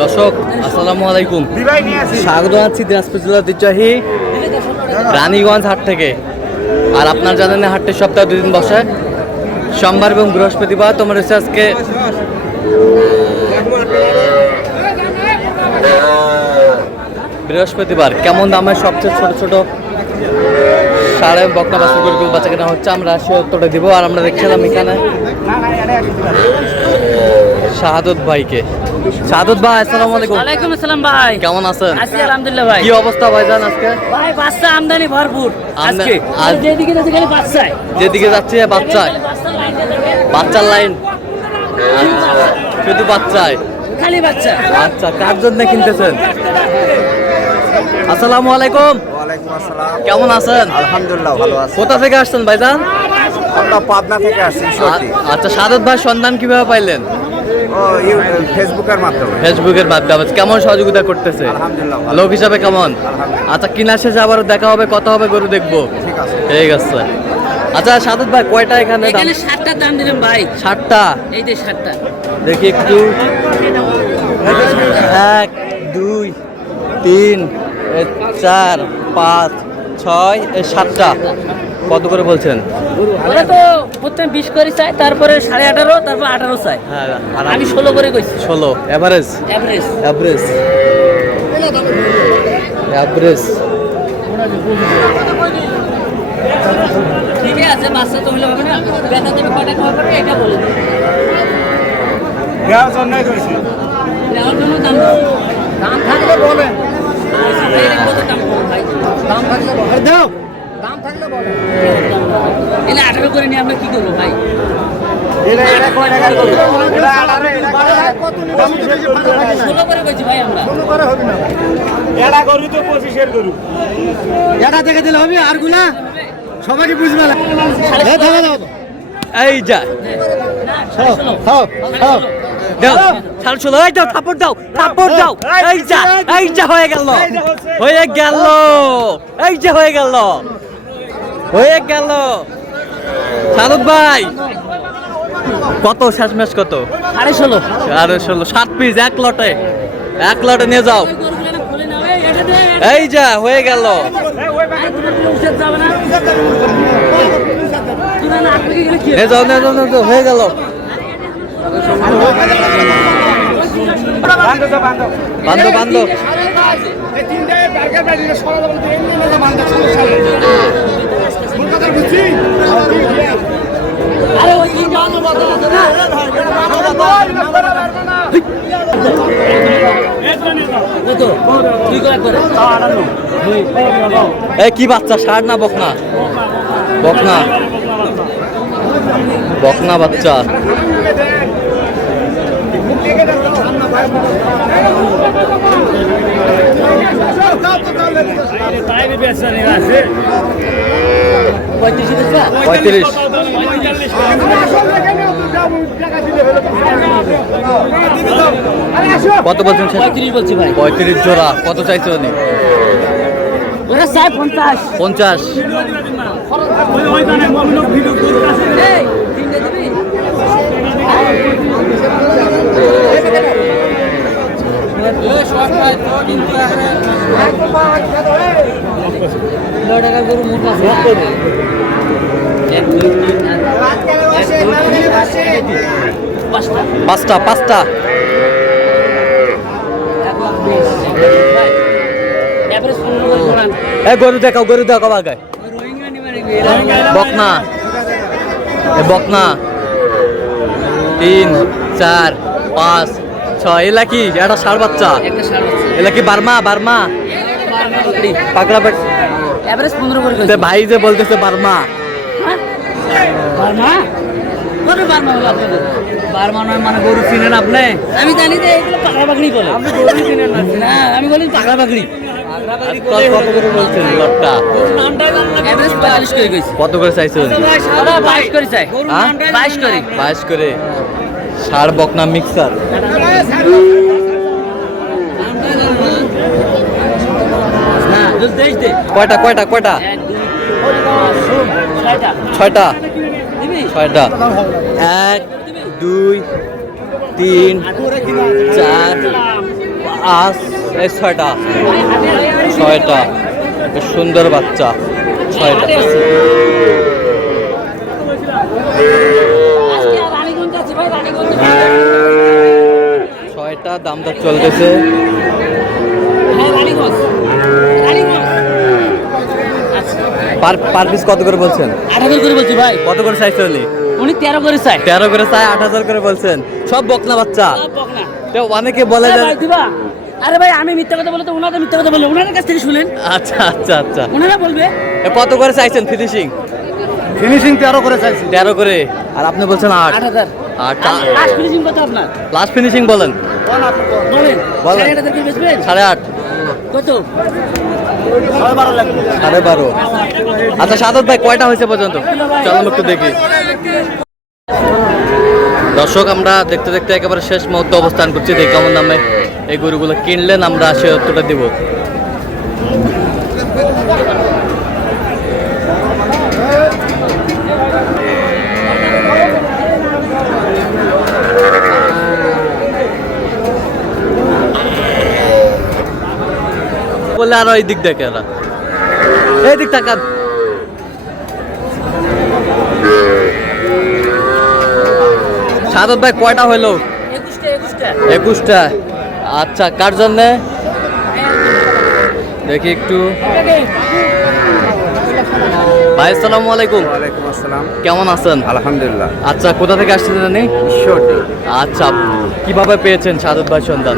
দর্শক আসসালামু আলাইকুম, স্বাগত জানাচ্ছি দিনাজপুর জেলার ঐতিহ্যবাহী রানীগঞ্জ হাট থেকে। আর আপনার জানেন হাটটি সপ্তাহে 2 দিন বসে, সোমবার এবং বৃহস্পতিবার। তোমার হচ্ছে আজকে বৃহস্পতিবার। কেমন দামের সবচেয়ে ছোট ছোট সাড়ে বকনা বাছুর গরুগুলো বাচ্চা কেনা হচ্ছে, আমরা সে উত্তরটা দিব। আর আমরা দেখছিলাম এখানে শাহাদত ভাইকে। শাহাদত ভাই আসসালামু আলাইকুম। ওয়ালাইকুম আসসালাম ভাই, কেমন আছেন? আছি আলহামদুলিল্লাহ ভাই। কি অবস্থা ভাইজান আজকে? ভাই বাচ্চা আমদানি ভরপুর আজকে। আর যেদিকে যাচ্ছে খালি বাচ্চাই, যেদিকে যাচ্ছে বাচ্চায়, বাচ্চার লাইন, শুধু বাচ্চায় খালি বাচ্চা। আচ্ছা, কার জন্য কিনতেছেন? আসসালামু আলাইকুম। ওয়ালাইকুম আসসালাম। কেমন আছেন? আলহামদুলিল্লাহ ভালো আছি। কোথা থেকে আসছেন ভাইজান? আমরা পাবনা থেকে আসছি সত্যি। আচ্ছা, শাহাদত ভাই সন্ধান কিভাবে পাইলেন? ও ফেসবুকের মাধ্যমে। ফেসবুকের মাধ্যমে। কেমন সহযোগিতা করতেছে? আলহামদুলিল্লাহ ভালো। লোক হিসাবে কেমন? আলহামদুলিল্লাহ। আচ্ছা, কিনা শেষে আবার দেখা হবে, কথা হবে, গরু দেখবো। ঠিক আছে। ঠিক আছে। আচ্ছা শাহাদত ভাই, কয়টা এখানে দাম? এখানে 7টা দাম দিলাম ভাই। 7টা? এই যে 7টা দেখি একটু। 1 2 3 4 5 6 7টা। কত করে বলছেন? ওরা তো প্রথমে 20 করে চাই, তারপরে 18.5, তারপর 18 চাই। হ্যাঁ, আর আমি 16 করে কইছি। 16 এভারেজ। Average average average. ঠিক আছে, বাচ্চা তো হলে হবে না। বেচা দেবে কয়টা খাওয়া পড়বে এটা বলে দিন। নেওয়ার জন্য দাম দাও। দাম থাকলে বলেন। কত দাম ভাই? দাম থাকলে বলেন। দাও। দাম থাকলে বলেন। এলে 18 করে নিয়ে আমরা কি করব ভাই? এটা কয় টাকার গরু? এটা 18 এটা কত নিব? 16 করে কইছি ভাই আমরা। 16 করে হবে না। এটা গরু তো 25 এর গরু। এটা থেকে দিলে হবে আর গুলা সবাইকে বুঝবে না। এই দাও দাও। এই যা খাও খাও। দাও 16। এই দাও, থাপড় দাও, থাপড় দাও। এই যা, এই যা হয়ে গেল, হয়ে গেল। এই যে হয়ে গেল, হয়ে গেল। শাহাদত ভাই কত শেষমেশ কত? 16.5 16.5। 7 পিস এক লটে, এক লটে নিয়ে যাও। এই যা হয়ে গেল। নিয়ে যাও, নিয়ে যাও, নিয়ে যাও, হয়ে গেল। বান্ধব বান্ধব। এই কি বাচ্চা? ষাঁড় না বকনা? বকনা, বকনা বাচ্চা। পঁয়ত্রিশ। কত বলছেন? 35 বলছি ভাই। 35 জোড়া। কত চাইছে উনি? ওরা চাই 50। 50। এই তিনটে দিবি? টাকা গরু মুখ আছে। 1 2 3 পাঁচটা, পাঁচটা। গরু দেখাও, গরু দেখাও আগে। বকনা, বকনা 3 4 5 6। এলা কি? এটা ষাঁড় বাচ্চা। এলা কি বার্মা? বার্মা পাকড়া পাক। এভারেজ 15 করে কইছি। ভাই যে বলতেছে বার্মা। বার্মা? কত বার্মা হলো আপনাদের? বার্মা নয় মানে গরু চিনেন আপনি? আমি জানি যে এগুলো পাকড়া পাকড়ি বলে। আপনি গরু চিনেন না? না, আমি বলি পাকড়া পাকড়ি। কত করে বলছেন লটটা? এভারেজ 45 করে কইছি। কত করে চাইছেন? ওরা 22 করে চাই। 22 করে। 22 করে। ষাঁড় বকনা মিক্সার। কয়টা কয়টা কয়টা? 6টা। 6টা। 1 2 3 4 5 এই 6টা 6টা বেশ সুন্দর বাচ্চা 6টা রানীগঞ্জ আছে ভাই, রানীগঞ্জ 6টা দাম দর চলতেছে। হ্যাঁ রানীগঞ্জ, রানীগঞ্জ পার পিস কত করে বলছেন? 8,000 করে বলছি ভাই। কত করে চাইছে উনি? উনি 13 করে চাই। 13 করে চাই, 8,000 করে বলছেন। সব বকনা বাচ্চা। সব বকনা। তো অনেকে বলে যে ভাই দিবা, আরে ভাই আমি মিথ্যা কথা বলে তো ওনাদের মিথ্যা কথা বলে ওনাদের কাছ থেকে শুনেন, আচ্ছা আচ্ছা আচ্ছা ওনারা বলবে। কত করে চাইছেন ফিনিশিং? ফিনিশিং 13 করে চাইছি। 13 করে, আর আপনি বলছেন 8। 8,000 লাস্ট ফিনিশিং কত আপনার? লাস্ট ফিনিশিং বলেন। বলেন বলেন। 8,500 করে বেচবেন? 8.5 কত? 12.5। আচ্ছা সাদত ভাই কয়টা হয়েছে পর্যন্ত? চলো একটু দেখি। দর্শক আমরা দেখতে দেখতে একেবারে শেষ মুহূর্তে অবস্থান করছি। দেখি কেমন দামে এই গরুগুলো কিনলেন, আমরা সে উত্তরটা দিব। বললে আরো এই দিক দেখে এরা, এই দিক তাকান। সাদত ভাই কয়টা হইলো? 21টা। আচ্ছা কার জন্য দেখি একটু। ভাই আসসালামু আলাইকুম। ওয়ালাইকুম আসসালাম। কেমন আছেন? আলহামদুলিল্লাহ। আচ্ছা কোথা থেকে আসছেন জানি? ঈশ্বরদী। আচ্ছা কিভাবে পেয়েছেন সাদত ভাই সন্ধান?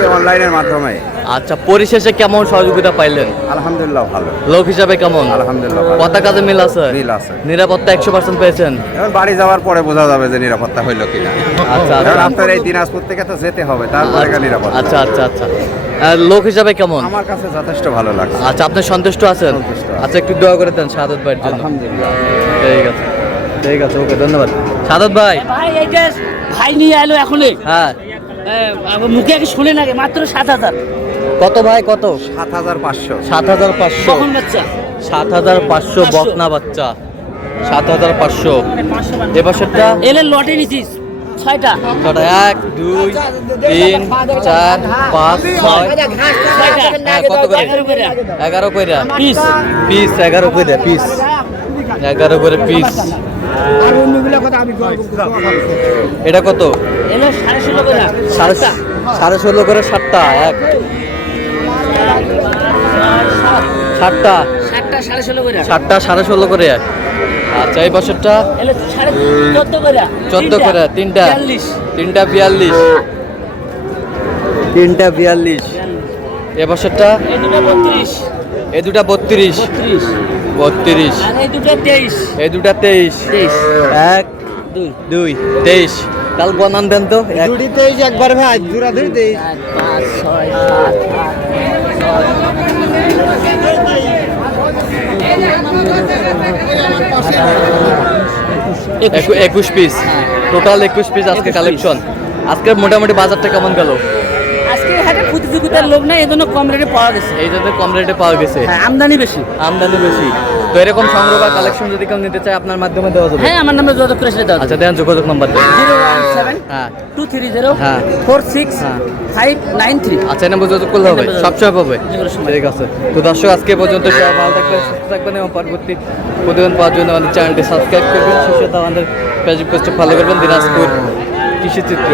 এই অনলাইনের মাধ্যমে। আচ্ছা পরিশেষে কেমন সহযোগিতা পাইলেন? আলহামদুলিল্লাহ ভালো। লোক হিসাবে কেমন? আলহামদুলিল্লাহ ভালো। কথা কাজে মিল আছে? মিল আছে। নিরাপত্তা 100% পেয়েছেন? এখন বাড়ি যাওয়ার পরে বোঝা যাবে যে নিরাপত্তা হইলো কিনা। আচ্ছা এখন আচ্ছা আপনার এই দিনাজপুর থেকে তো যেতে হবে, তারপরে নিরাপত্তা। আচ্ছা আচ্ছা আচ্ছা লোক হিসাবে কেমন? আমার কাছে যথেষ্ট ভালো লাগছে। আচ্ছা আপনি সন্তুষ্ট আছেন? সন্তুষ্ট আছি। আচ্ছা একটু দোয়া করে দেন সাদত ভাইয়ের জন্য। আলহামদুলিল্লাহ। ঠিক আছে ঠিক আছে, ওকে ধন্যবাদ। সাদত ভাই। ভাই এই যে ভাই নিয়ে এলো এখনই, হ্যাঁ মুখে আগে শুনে নাকি মাত্র 7,000। কত ভাই কত? 7,500। 7,500। কখন বাচ্চা? 7,500 বকনা বাচ্চা। 7,500। এবার সেটা এলে লটে নিছিস 6টা। 1 2 3 4 5 6। হ্যাঁ কত করে? 11 করে পিস পিস 11 করে পিস 11 করে পিস। এটা কত? এলে 16.5 করে। 16.5 করে 7টা। 7টা 16.5 করে। 7টা 16.5 করে। আচ্ছা এই বছরটা এলে 14.5 করে। 14 করে। 3টা 42। 3টা 42। 3টা 42। এ বছরটা এই দুটো 32। এই দুটা 32। 32। আর এই দুটো 23। এই দুটা 23। 1 2 2 23। কাল বনান দেন তো। দুটি 23 একবার ভাই, জোড়া ধরে 23। 5 6 7 21 পিস টোটাল 21 পিস আজকে 21 কালেকশন। আজকে মোটামুটি বাজারটা কেমন গেল? আজকে হাটে প্রতিযোগিতার লোক নাই, এজন্য কম রেটে পাওয়া গেছে। এই জন্য কম রেটে পাওয়া গেছে। হ্যাঁ আমদানি বেশি। আমদানি বেশি। তো এরকম সংগ্রহ বা কালেকশন যদি কেউ নিতে চায় আপনার মাধ্যমে দেওয়া যাবে? হ্যাঁ আমার নামে যোগাযোগ করে সেটা দাও। আচ্ছা দেন যোগাযোগ নাম্বার দেন। 017 হ্যাঁ 230 হ্যাঁ। 46 হ্যাঁ। 593। আচ্ছা এই নাম্বার যোগাযোগ করলে হবে? এই নাম্বারে সবসময় পাবে? যে কোনো সময়। ঠিক আছে। তো দর্শক আজকে পর্যন্ত সবাই ভালো থাকবেন, সুস্থ থাকবেন এবং পরবর্তী প্রতিদিন পাওয়ার জন্য আমাদের চ্যানেলটি সাবস্ক্রাইব করবেন। সেই সাথে আমাদের ফেসবুক পেজটি ফলো করবেন, দিনাজপুর কৃষি চিত্র।